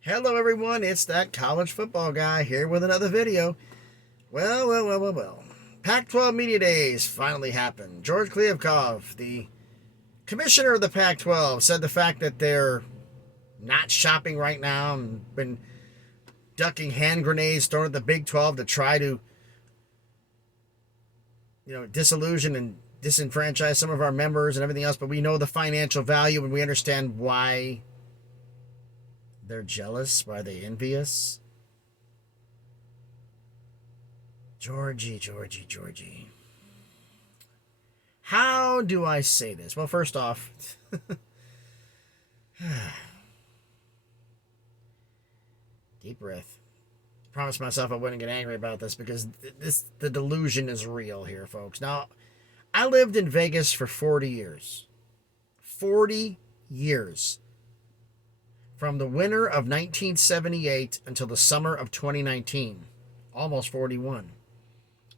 Hello everyone, it's that college football guy here with another video. Well. Pac-12 Media Days finally happened. George Kliavkoff, the commissioner of the Pac-12, said the fact that they're not shopping right now and been ducking hand grenades thrown at the Big 12 to try to, disillusion and disenfranchise some of our members and everything else, but we know the financial value and we understand why they're jealous, why they envious. Georgie. How do I say this? Well, first off, deep breath. I promised myself I wouldn't get angry about this because the delusion is real here, folks. Now, I lived in Vegas for 40 years. 40 years. From the winter of 1978 until the summer of 2019. Almost 41.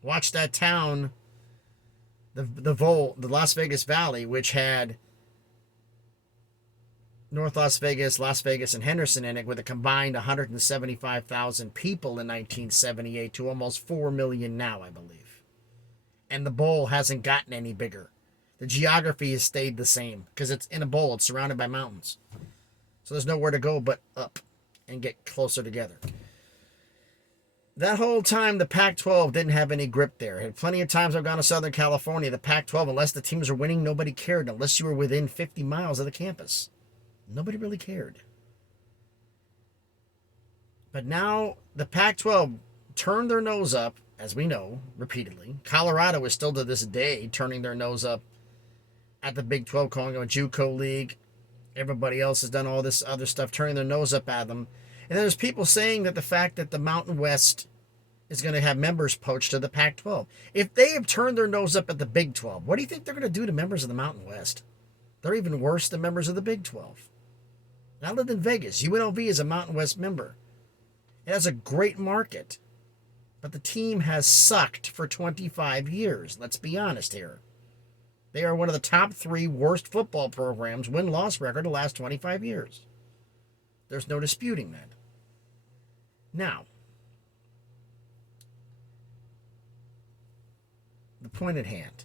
Watched that town, the Las Vegas Valley, which had North Las Vegas, and Henderson in it, with a combined 175,000 people in 1978 to almost 4 million now, I believe. And the bowl hasn't gotten any bigger. The geography has stayed the same because it's in a bowl. It's surrounded by mountains. So there's nowhere to go but up and get closer together. That whole time, the Pac-12 didn't have any grip there. And plenty of times I've gone to Southern California, the Pac-12, unless the teams were winning, nobody cared. Unless you were within 50 miles of the campus. Nobody really cared. But now the Pac-12 turned their nose up, as we know, repeatedly. Colorado is still to this day turning their nose up at the Big 12, calling them a JUCO league. Everybody else has done all this other stuff, turning their nose up at them. And then there's people saying that the fact that the Mountain West is going to have members poached to the Pac-12. If they have turned their nose up at the Big 12, what do you think they're going to do to members of the Mountain West? They're even worse than members of the Big 12. And I lived in Vegas. UNLV is a Mountain West member. It has a great market. But the team has sucked for 25 years. Let's be honest here. They are one of the top 3 worst football programs, win-loss record, the last 25 years. There's no disputing that. Now, the point at hand.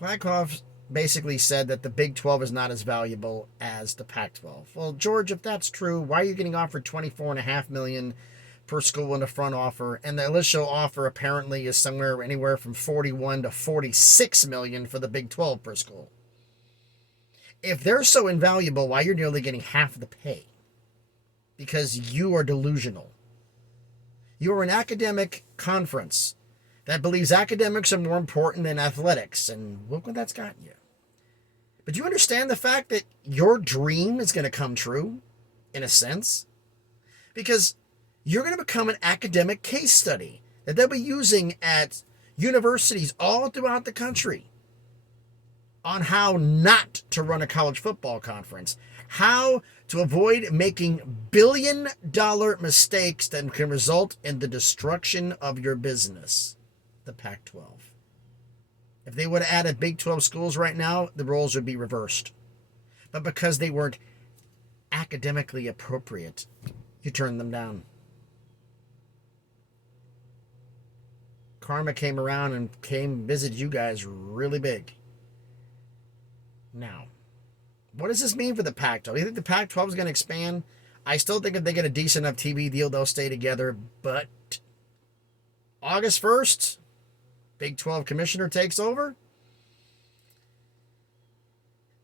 Kliavkoff basically said that the Big 12 is not as valuable as the Pac-12. Well, George, if that's true, why are you getting offered $24.5 million per school in the front offer, and the initial offer apparently is anywhere from 41 to 46 million for the Big 12 per school? If they're so invaluable, why you're nearly getting half the pay? Because you are delusional. You are an academic conference that believes academics are more important than athletics, and look what that's gotten you. But you understand the fact that your dream is going to come true, in a sense? Because you're going to become an academic case study that they'll be using at universities all throughout the country on how not to run a college football conference, how to avoid making billion-dollar mistakes that can result in the destruction of your business, the Pac-12. If they would have added Big 12 schools right now, the roles would be reversed. But because they weren't academically appropriate, you turned them down. Karma came around and visited you guys really big. Now, what does this mean for the Pac-12? Do you think the Pac-12 is going to expand? I still think if they get a decent enough TV deal, they'll stay together. But August 1st, Big 12 Commissioner takes over.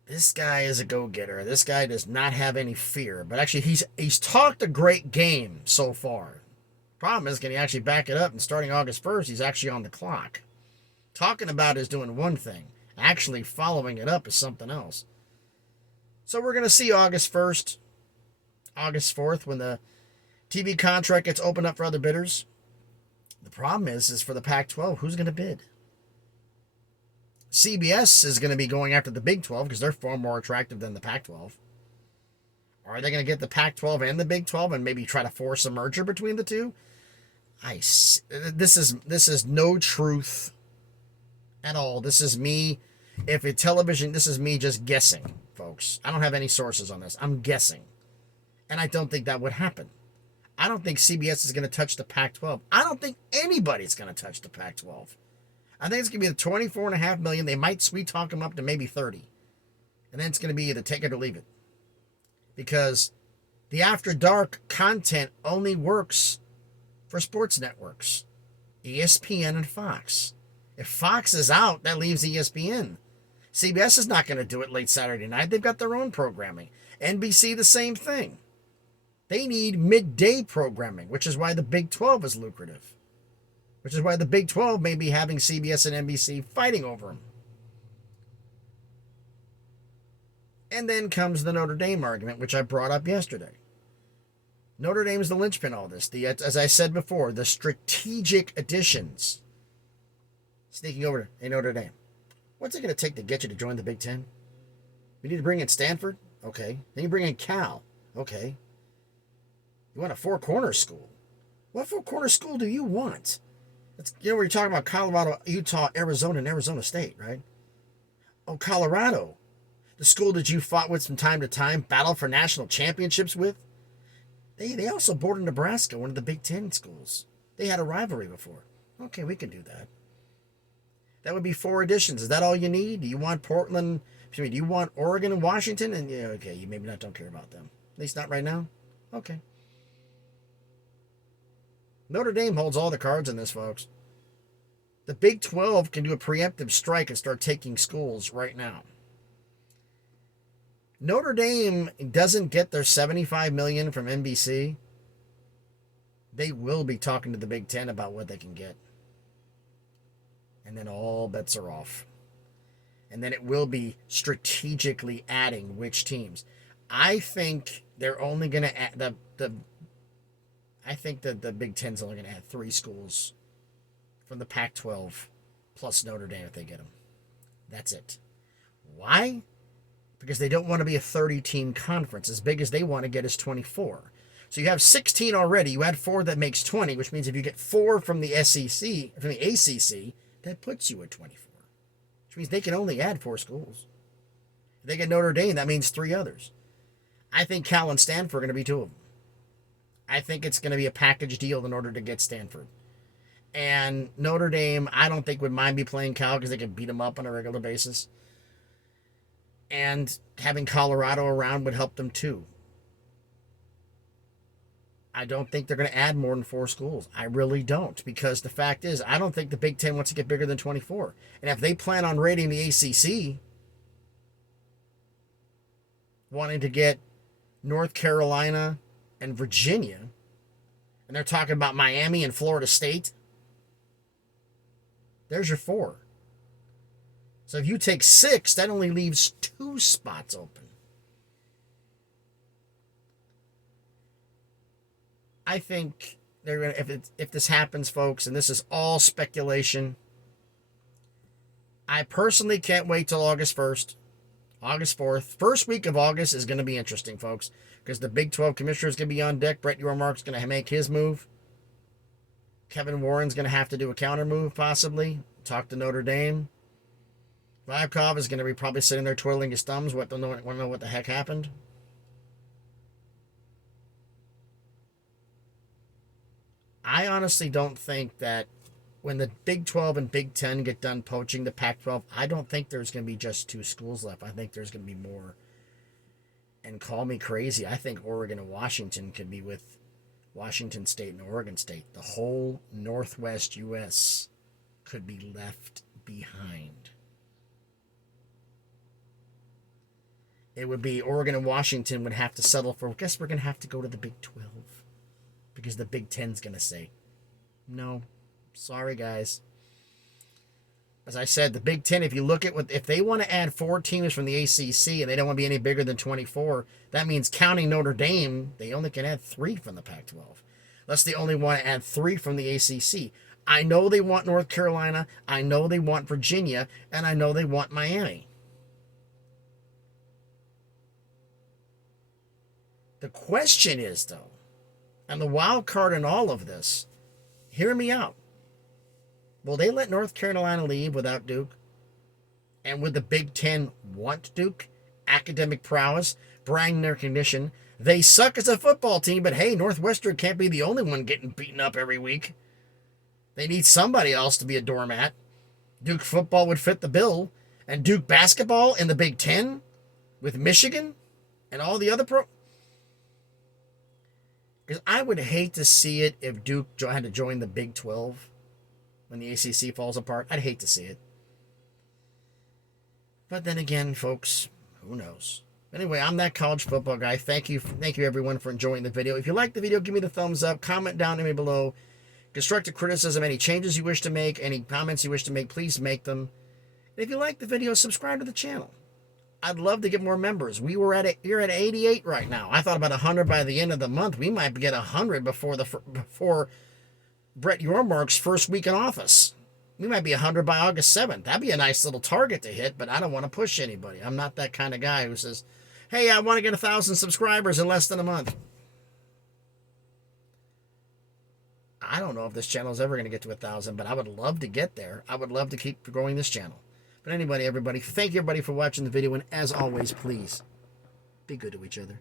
This guy is a go-getter. This guy does not have any fear. But actually, he's talked a great game so far. Problem is, can he actually back it up? And starting August 1st, he's actually on the clock. Talking about is doing one thing. Actually following it up is something else. So we're going to see August 1st, August 4th, when the TV contract gets opened up for other bidders. The problem is for the Pac-12, who's going to bid? CBS is going to be going after the Big 12 because they're far more attractive than the Pac-12. Are they going to get the Pac-12 and the Big 12 and maybe try to force a merger between the two? This is no truth at all. This is me. If it's television, this is me just guessing, folks. I don't have any sources on this. I'm guessing. And I don't think that would happen. I don't think CBS is going to touch the Pac-12. I don't think anybody's going to touch the Pac-12. I think it's going to be the 24.5 million. They might sweet talk them up to maybe 30. And then it's going to be either take it or leave it. Because the After Dark content only works for sports networks. ESPN and Fox. If Fox is out, that leaves ESPN. CBS is not going to do it late Saturday night. They've got their own programming. NBC, the same thing. They need midday programming, which is why the Big 12 is lucrative. Which is why the Big 12 may be having CBS and NBC fighting over them. And then comes the Notre Dame argument, which I brought up yesterday. Notre Dame is the linchpin of all this. As I said before, the strategic additions. Sneaking over to, hey, Notre Dame, what's it going to take to get you to join the Big Ten? We need to bring in Stanford? Okay. Then you bring in Cal? Okay. You want a four-corner school? What four-corner school do you want? It's, where you're talking about Colorado, Utah, Arizona, and Arizona State, right? Oh, Colorado. The school that you fought with from time to time, battled for national championships with. They also bordered Nebraska, one of the Big Ten schools. They had a rivalry before. Okay, we can do that. That would be 4 additions. Is that all you need? Do you want Portland? Do you want Oregon and Washington? And yeah, okay, you maybe not don't care about them. At least not right now. Okay. Notre Dame holds all the cards in this, folks. The Big 12 can do a preemptive strike and start taking schools right now. Notre Dame doesn't get their $75 million from NBC. They will be talking to the Big 10 about what they can get. And then all bets are off. And then it will be strategically adding which teams. I think they're only going to add I think that the Big Ten's only going to add 3 schools from the Pac-12 plus Notre Dame if they get them. That's it. Why? Because they don't want to be a 30-team conference. As big as they want to get is 24. So you have 16 already. You add 4, that makes 20, which means if you get 4 from the SEC, from the ACC, that puts you at 24. Which means they can only add 4 schools. If they get Notre Dame, that means 3 others. I think Cal and Stanford are going to be 2 of them. I think it's going to be a package deal in order to get Stanford. And Notre Dame, I don't think would mind me playing Cal because they can beat them up on a regular basis. And having Colorado around would help them too. I don't think they're going to add more than 4 schools. I really don't. Because the fact is, I don't think the Big Ten wants to get bigger than 24. And if they plan on raiding the ACC, wanting to get North Carolina and Virginia, and they're talking about Miami and Florida State, there's your 4. So if you take 6, that only leaves 2 spots open. I think they're gonna, if this happens, folks, and this is all speculation, I personally can't wait till August 1st, August 4th. First week of August is going to be interesting, folks, because the Big 12 Commissioner is going to be on deck. Brett Yormark's going to make his move. Kevin Warren's going to have to do a counter move, possibly. Talk to Notre Dame. Wildcard is going to be probably sitting there twiddling his thumbs. Want to know what the heck happened? I honestly don't think that when the Big 12 and Big 10 get done poaching the Pac-12, I don't think there's going to be just 2 schools left. I think there's going to be more. And call me crazy, I think Oregon and Washington could be with Washington State and Oregon State. The whole Northwest U.S. could be left behind. It would be Oregon and Washington would have to settle for, guess we're going to have to go to the Big 12. Because the Big 10's going to say, no, sorry, guys. As I said, the Big 10, if you look at if they want to add 4 teams from the ACC and they don't want to be any bigger than 24, that means counting Notre Dame, they only can add 3 from the Pac-12. Unless they only want to add 3 from the ACC. I know they want North Carolina, I know they want Virginia, and I know they want Miami. The question is, though, and the wild card in all of this, hear me out. Will they let North Carolina leave without Duke? And would the Big Ten want Duke? academic prowess, brand recognition. They suck as a football team, but hey, Northwestern can't be the only one getting beaten up every week. They need somebody else to be a doormat. Duke football would fit the bill. And Duke basketball in the Big Ten with Michigan and all the other Because I would hate to see it if Duke had to join the Big 12 when the ACC falls apart. I'd hate to see it. But then again, folks, who knows? Anyway, I'm that college football guy. Thank you everyone for enjoying the video. If you like the video, give me the thumbs up. Comment down to me below. Constructive criticism, any changes you wish to make, any comments you wish to make, please make them. And if you like the video, subscribe to the channel. I'd love to get more members. You're at 88 right now. I thought about 100 by the end of the month. We might get 100 before Brett Yormark's first week in office. We might be 100 by August 7th. That'd be a nice little target to hit, but I don't want to push anybody. I'm not that kind of guy who says, hey, I want to get 1,000 subscribers in less than a month. I don't know if this channel is ever going to get to 1,000, but I would love to get there. I would love to keep growing this channel. But anyway, everybody, thank you everybody for watching the video, and as always, please be good to each other.